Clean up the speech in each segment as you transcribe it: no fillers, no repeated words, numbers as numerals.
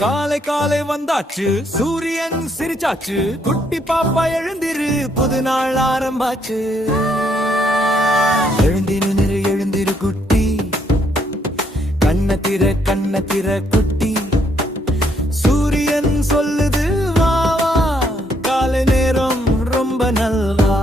காலை காலை வந்தாச்சு, சூரியன் சிரிச்சாச்சு, குட்டி பாப்பா எழுந்திரு, புது நாள் ஆரம்பாச்சு. எழுந்திரு எழுந்திரு குட்டி, கண்ண திற குட்டி, சூரியன் சொல்லுது வா வா, காலை நேரம் ரொம்ப நல்லா.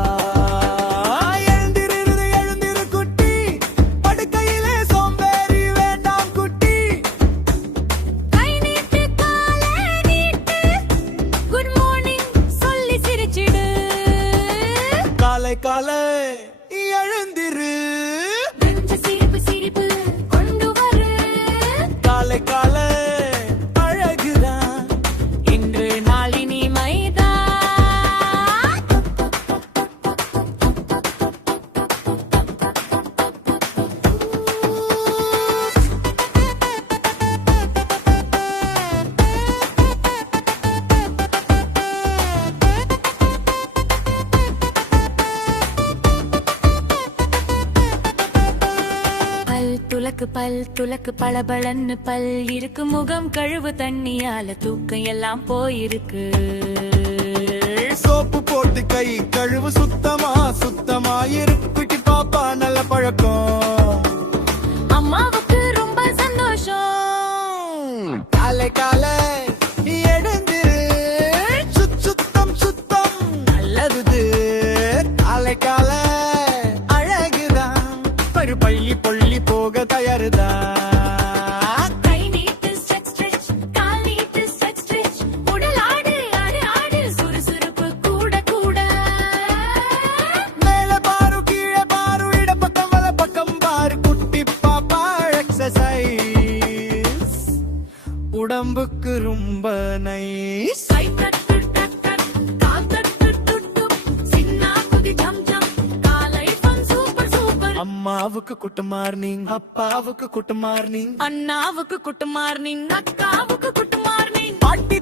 காலை எழுந்திரு, சிரிப்பு சிரிப்பு கொண்டு வரு, காலை காலை அழகுதான், இன்று நாளினி மைதா. பல் துலக்கு பளபளன்னு பல் இருக்கு, முகம் கழுவு தண்ணியால தூக்கம் எல்லாம் போயிருக்கு. சோப்பு போட்டு கை கழுவு, சுத்தமா இருக்கு பாப்பா, நல்ல பழக்கம். அம்மாவுக்கு ரொம்ப சந்தோஷம். காலை காலை எழுந்திரு, சுத்தம் நல்லது. காலை காலை அழகுதான், பள்ளி பள்ளி போக தயாருதான். கை நீட்டு ஸ்ட்ரெச் கால் நீட்டு ஸ்ட்ரெச், உடல் ஆடு ஆடு ஆடு, சுறுசுறுப்பு கூட கூட. மேல பாரு கீழே பாரு, இட பக்கம் வல பக்கம் பாரு, குட்டி பாப்பா எக்ஸசைஸ், உடம்புக்கு ரொம்ப நைஸ். கை தட்டு டக் டக், கால் தட்டு டுட் டுக், சின்ன குதி ஜம் ஜம், காலை ஃபன் சூப்பர் சூப்பர். அம்மாவுக்கு குட் மார்னிங், அப்பாவுக்கு குட் மார்னிங், அண்ணாவுக்கு குட் மார்னிங், அக்காவுக்கு குட் மார்னிங், பாட்டி